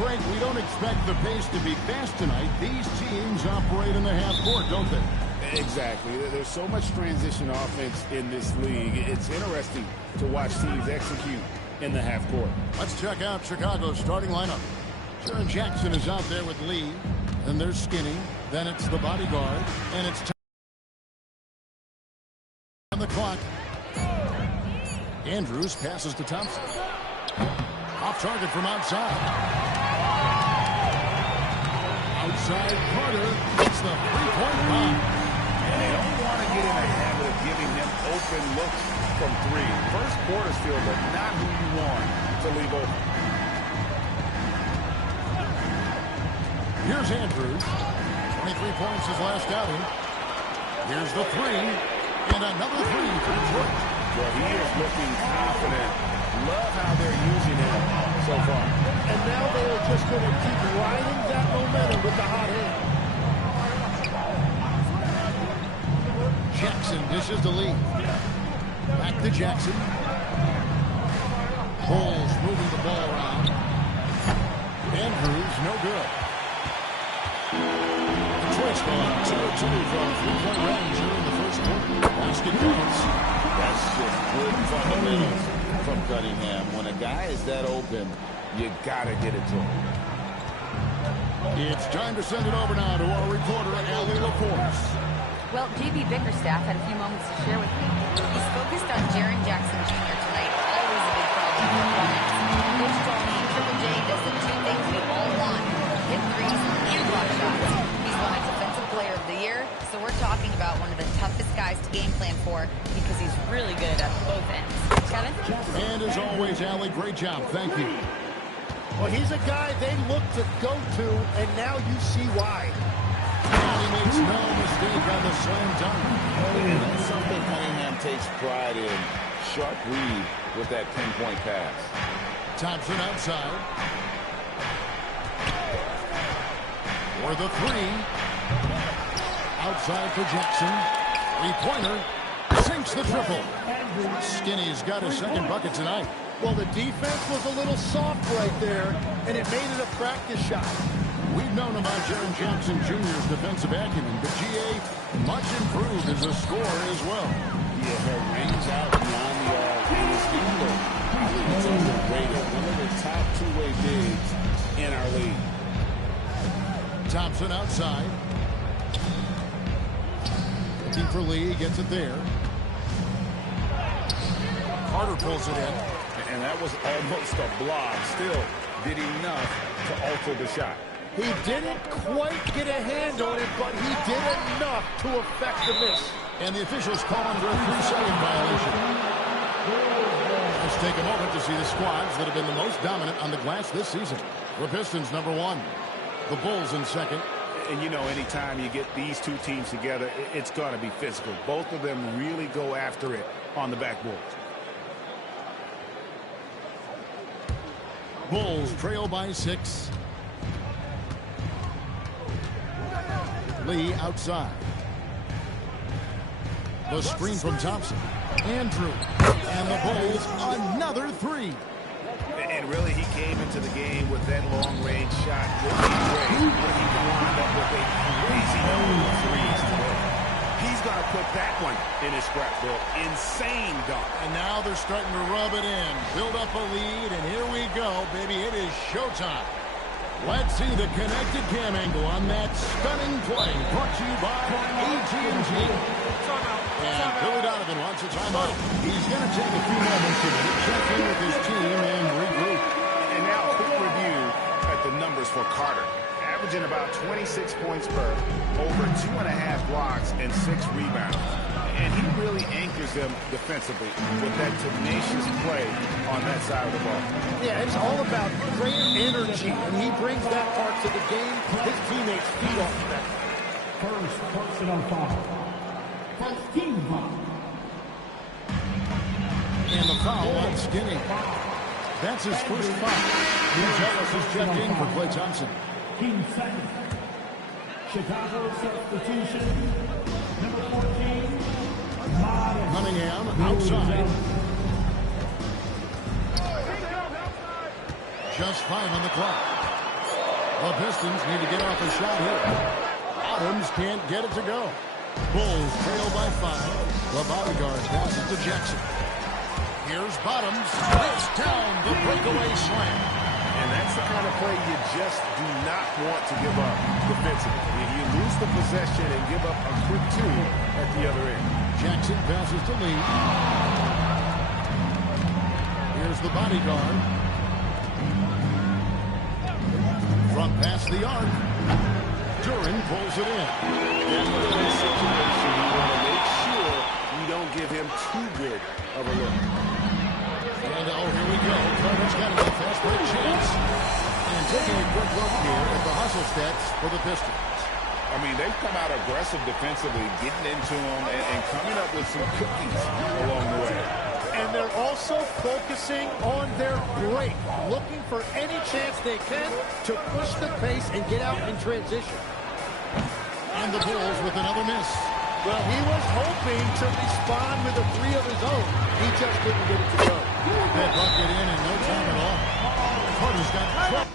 Frank, we don't expect the pace to be fast tonight. These teams operate in the half court, don't they? Exactly. There's so much transition offense in this league. It's interesting to watch teams execute in the half court. Let's check out Chicago's starting lineup. Jaren Jackson is out there with Lee. Then there's Skinny. Then it's the bodyguard. And it's on the clock. Andrews passes to Thompson. Off target from outside. Outside Carter hits the three-point line. And they don't want to get in a habit of giving him open looks from three. First quarter's field, but not who you want to leave open. Here's Andrews. 23 points his last outing. Here's the three. And another three for Detroit. Well, he is looking confident. Love how they're using him so far. And now they are just going to keep riding that momentum with the hot hand. Jackson dishes the lead. Back to Jackson. Bulls moving the ball around. Andrews, no good. Detroit's gone 2-2 from three-point range here in the first quarter. Basket points. That's just good fundamentals from Cunningham. When a guy is that open, you got to get it to him. It's time to send it over now to our reporter, Allie LaForce. Well, J.B. Bickerstaff had a few moments to share with me. He's focused on Jaren Jackson Jr. tonight. Always a big problem for opponents. Coach told me Triple J does the two things we all want: hit threes and block shots. He's won a Defensive Player of the Year, so we're talking about one of the toughest guys to game plan for because he's really good at both ends. Kevin? And as always, Allie, great job. Thank you. Well, he's a guy they look to go to, and now you see why. And he makes no mistake on the slam dunk. And that's something Cunningham takes pride in. Sharp read with that pinpoint pass. Thompson outside. For the three. Outside for Jackson. Three-pointer. Sinks the triple. Skinny's got his second bucket tonight. Well, the defense was a little soft right there, and it made it a practice shot. We've known about Jaren Jackson Jr.'s defensive acumen, but G.A. much improved as a scorer as well. Yeah, range out beyond the arc in his field. I think it's underrated. One of the top two-way bigs in our league. Thompson outside. Looking for Lee, gets it there. Carter pulls it in. And that was almost a block. Still did enough to alter the shot. He didn't quite get a hand on it, but he did enough to affect the miss. And the officials call him for a 3-second violation. Let's take a moment to see the squads that have been the most dominant on the glass this season. The Pistons, number one. The Bulls in second. And, you know, anytime you get these two teams together, it's going to be physical. Both of them really go after it on the backboard. Bulls trail by 6. Lee outside. The screen from Thompson. Andrew. And the Bulls another three. And really, he came into the game with that long-range shot. Great. But he wound up with a crazy number of threes today. He's going to put that one in his scrapbook. Insane dunk. And now they're starting to rub it in. Build up a lead, and here we go, baby. It is showtime. Let's see the connected cam angle on that stunning play. Brought to you by AT&T. And Billy Donovan wants a timeout. He's going to take a few moments to check in with his team and regroup. And now a quick review at the numbers for Carter. Averaging about 26 points per, over 2.5 blocks and 6 rebounds. And he really anchors them defensively with that tenacious play on that side of the ball. Yeah, it's all about great energy, and he brings that part to the game. His teammates feed off of that. First personal foul. First team foul. And the foul on Skinny. That's his first foul. Ellis is checked in for Klay Thompson. Team second. Chicago substitution. Number 14. Cunningham outside. Just 5 on the clock. The Pistons need to get off a shot here. Adams can't get it to go. Bulls trail by 5. The bodyguard passes to Jackson. Here's Bottoms. Breaks down the breakaway slam. And that's the kind of play you just do not want to give up defensively. You lose the possession and give up a quick 2 at the other end. Jackson passes to Lee. Here's the bodyguard. Front pass the arc. Duran pulls it in. Definitely in a situation you want to make sure you don't give him too good of a look. And here we go. Carter's got a fast break chance. And taking a quick look here at the hustle stats for the Pistons. I mean, they've come out aggressive defensively, getting into them and coming up with some cookies along the way. And they're also focusing on their break, looking for any chance they can to push the pace and get out in transition. And the Bulls with another miss. Well, he was hoping to respond with a 3 of his own. He just couldn't get it to go. That bucket in no time at all. Carter's got trouble.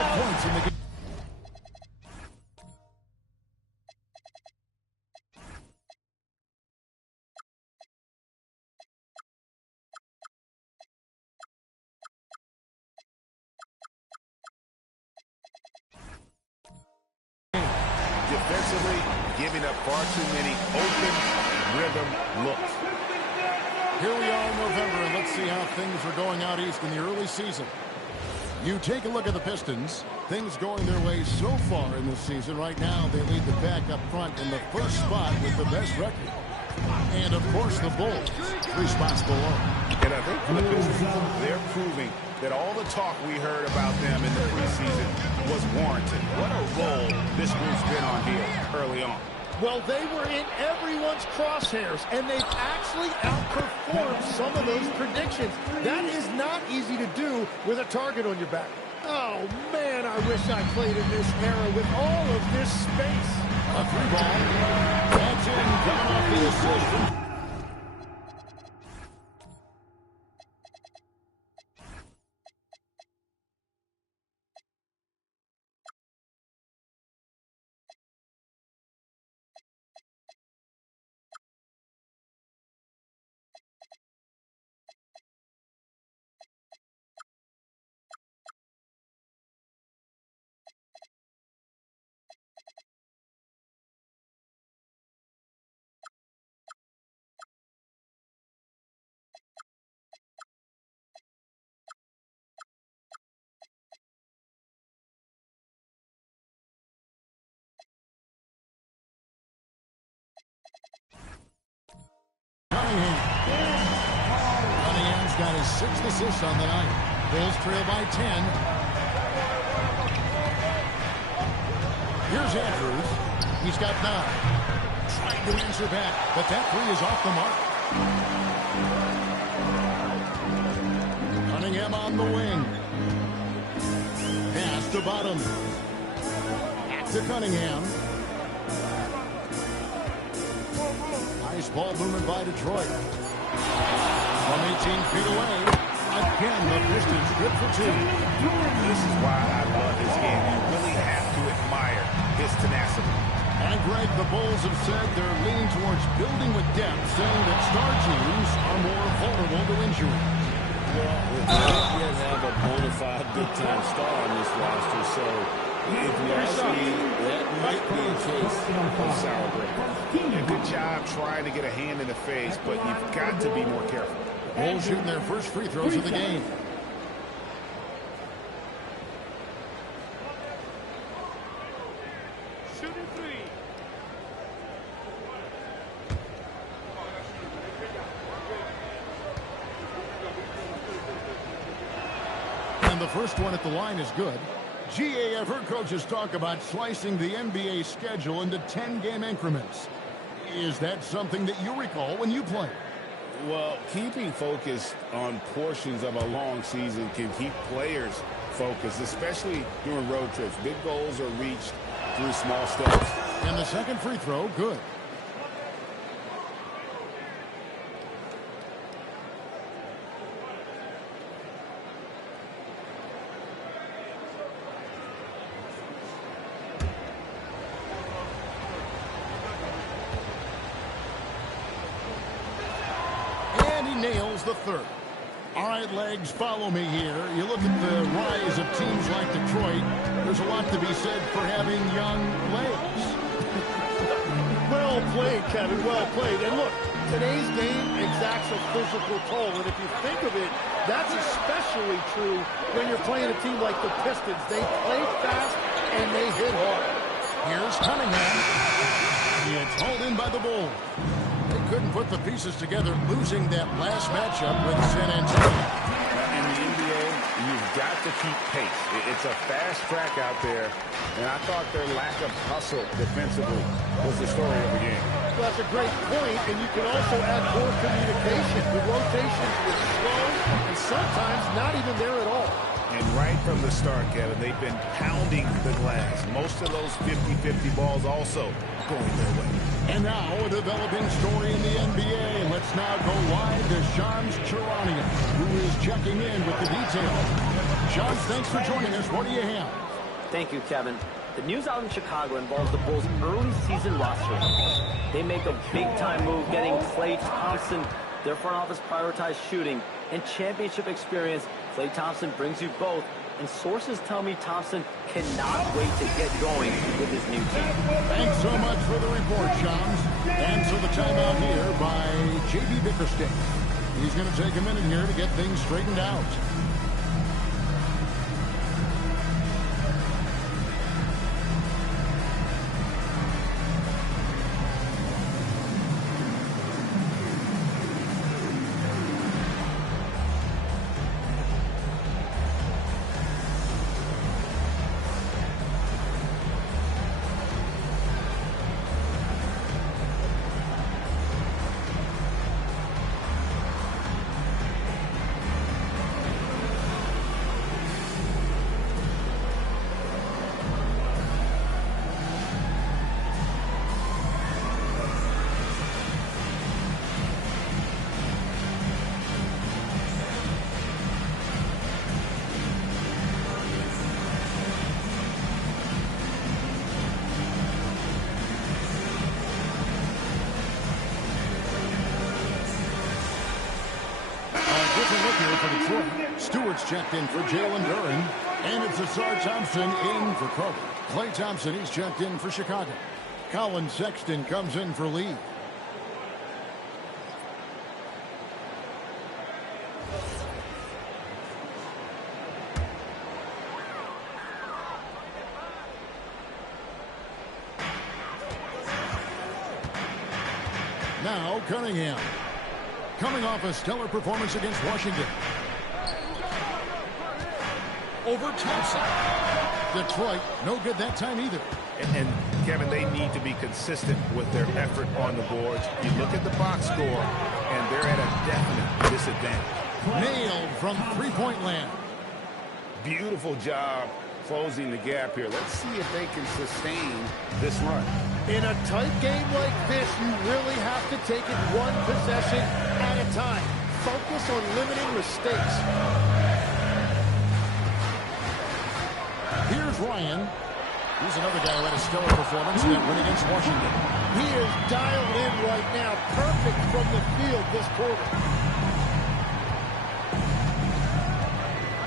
Points in the game. Defensively, giving up far too many open rhythm looks. Here we are in November, and let's see how things are going out east in the early season. You take a look at the Pistons. Things going their way so far in this season. Right now, they lead the pack up front in the first spot with the best record. And, of course, the Bulls, 3 spots below. And I think for the Pistons, they're proving that all the talk we heard about them in the preseason was warranted. What a role this group's been on here early on. Well, they were in everyone's crosshairs, and they've actually outperformed some of those predictions. That is not easy to do with a target on your back. Oh, man, I wish I played in this era with all of this space. A 3-ball. That's in, coming off the assist from... Cunningham's got his 6th assist on the night. Bulls trail by 10. Here's Andrews. He's got 9. Trying to answer back, but that 3 is off the mark. Cunningham on the wing. Pass to Bottom. Back to Cunningham. Nice ball movement by Detroit. From 18 feet away. Again, the Pistons good for 2. This is why I love his game. You really have to admire his tenacity. And Greg, the Bulls have said they're leaning towards building with depth, saying that star teams are more vulnerable to injury. Well, we don't yet have a bona fide big-time star on this roster, so if you ask me, that might be a case of sour grapes. A good job trying to get a hand in the face, but you've got to be more careful. Bulls shooting their first free throws of the game. Shooting 3. And the first one at the line is good. GA, I've heard coaches talk about slicing the NBA schedule into 10-game increments. Is that something that you recall when you played? Well, keeping focused on portions of a long season can keep players focused, especially during road trips. Big goals are reached through small steps. And the second free throw, good. Nails the third. All right, legs, follow me here. You look at the rise of teams like Detroit. There's a lot to be said for having young legs. Well played, Kevin, well played. And look, today's game exacts a physical toll. And if you think of it, that's especially true when you're playing a team like the Pistons. They play fast and they hit hard. Here's Cunningham. It's hauled in by the Bulls. Couldn't put the pieces together, losing that last matchup with San Antonio. In the NBA, you've got to keep pace. It's a fast track out there, and I thought their lack of hustle defensively was the story of the game. Well, that's a great point, and you can also add poor communication. The rotations were slow and sometimes not even there at all. And right from the start, Kevin, they've been pounding the glass. Most of those 50-50 balls also going their way. And now a developing story in the NBA. Let's now go live to Shams Charania, who is checking in with the details. Shams, thanks for joining us. What do you have? Thank you, Kevin. The news out in Chicago involves the Bulls' early season roster. They make a big-time move getting Klay Thompson. Their front office prioritized shooting and championship experience. Klay Thompson brings you both, and sources tell me Thompson cannot wait to get going with his new team. Thanks so much for the report, Shams. And so the timeout here by J.B. Bickerstaff. He's going to take a minute here to get things straightened out. Stewart's checked in for Jalen Duren. And it's Ausar Thompson in for Carter. Klay Thompson, he's checked in for Chicago. Colin Sexton comes in for Lee. Now Cunningham. Coming off a stellar performance against Washington. Over Thompson. Detroit, no good that time either. And Kevin, they need to be consistent with their effort on the boards. You look at the box score, and they're at a definite disadvantage. Nailed from three-point land. Beautiful job closing the gap here. Let's see if they can sustain this run. In a tight game like this, you really have to take it one possession at a time. Focus on limiting mistakes. Here's Ryan. He's another guy who had a stellar performance in that win against Washington. He is dialed in right now. Perfect from the field this quarter.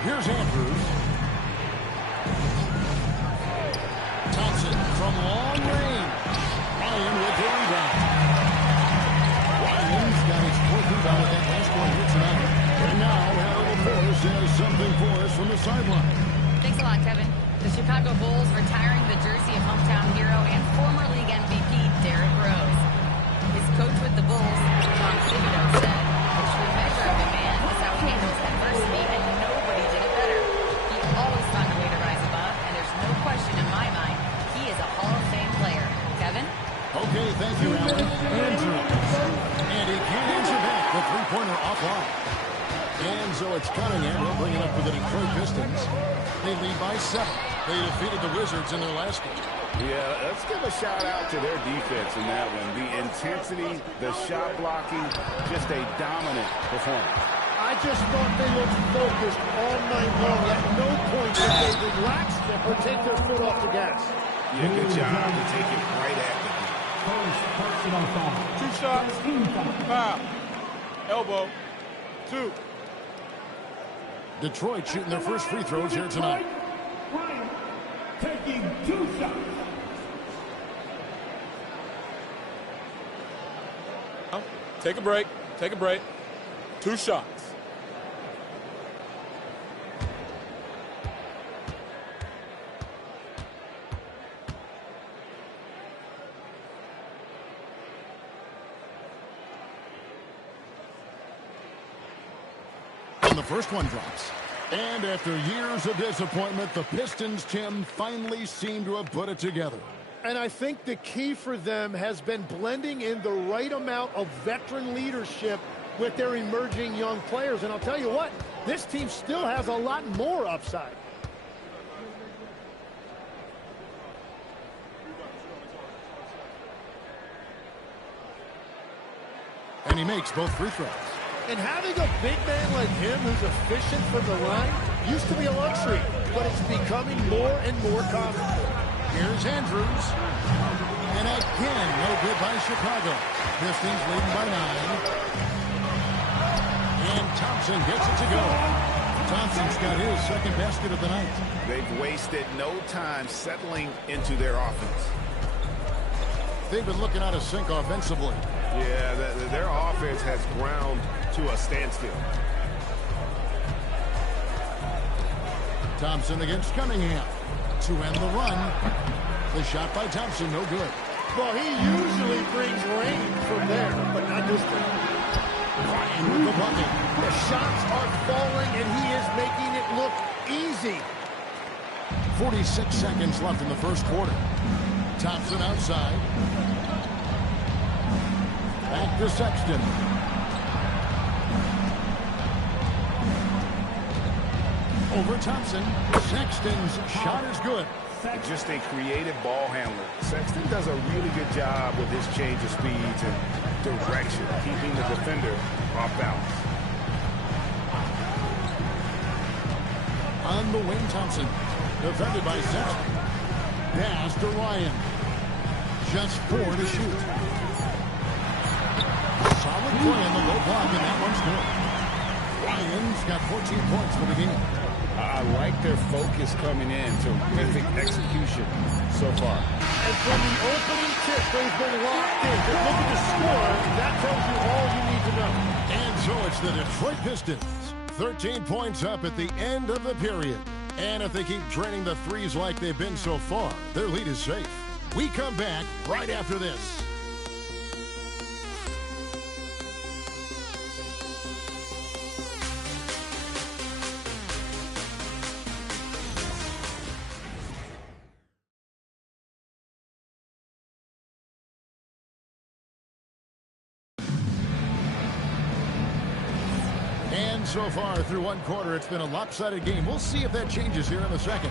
Here's Andrews. Thompson from long range. Ryan with the rebound. Ryan's got his fourth rebound with that last one here tonight. And now Harold Forrest has something for us from the sideline. Thanks a lot, Kevin. The Chicago Bulls retiring the jersey of hometown hero and former league MVP Derrick Rose. His coach with the Bulls, Tom Thibodeau, said, "The true measure of a man is how he handles adversity, and nobody did it better. He always found a way to rise above, and there's no question in my mind he is a Hall of Fame player." Kevin? Okay, Thank you, Alan. Andrews. And he can't answer back. The three-pointer offline. And so it's Cunningham. He'll bring it up for the Detroit Pistons. They lead by 7. They defeated the Wizards in their last game. Yeah, let's give a shout-out to their defense in that one. The intensity, the shot blocking, just a dominant performance. I just thought they looked focused all night long. At no point did they relax or take their foot off the gas. Yeah, good job to take it right at the beat. First personal foul. 2 shots. Team foul. Foul. Elbow. 2. Detroit shooting their first free throws here tonight. Ryan taking 2 shots. Take a break. Take a break. 2 shots. And the first one drops. And after years of disappointment, the Pistons, Tim, finally seem to have put it together. And I think the key for them has been blending in the right amount of veteran leadership with their emerging young players. And I'll tell you what, this team still has a lot more upside. And he makes both free throws. And having a big man like him who's efficient from the line used to be a luxury, but it's becoming more and more common. Here's Andrews. And again, no good by Chicago. Pistons leading by 9. And Thompson gets it to go. Thompson's got his second basket of the night. They've wasted no time settling into their offense. They've been looking out of sync offensively. Yeah, their offense has ground to a standstill. Thompson against Cunningham to end the run. The shot by Thompson, no good. Well, he usually brings rain from there, but not this time. Ryan with the bucket. The shots are falling, and he is making it look easy. 46 seconds left in the first quarter. Thompson outside. Back to Sexton. Over Thompson. Sexton's shot is good. Just a creative ball handler. Sexton does a really good job with his change of speeds and direction, keeping the defender off balance. On the wing, Thompson. Defended by Sexton. Pass to Ryan. Just 4 to shoot. Solid play on the low block, and that one's good. Ryan's got 14 points for the game. I like their focus coming in. Terrific execution so far. And from the opening tip, they've been locked in. But look at the score. That tells you all you need to know. And so it's the Detroit Pistons. 13 points up at the end of the period. And if they keep draining the threes like they've been so far, their lead is safe. We come back right after this. And so far through one quarter, it's been a lopsided game. We'll see if that changes here in a second.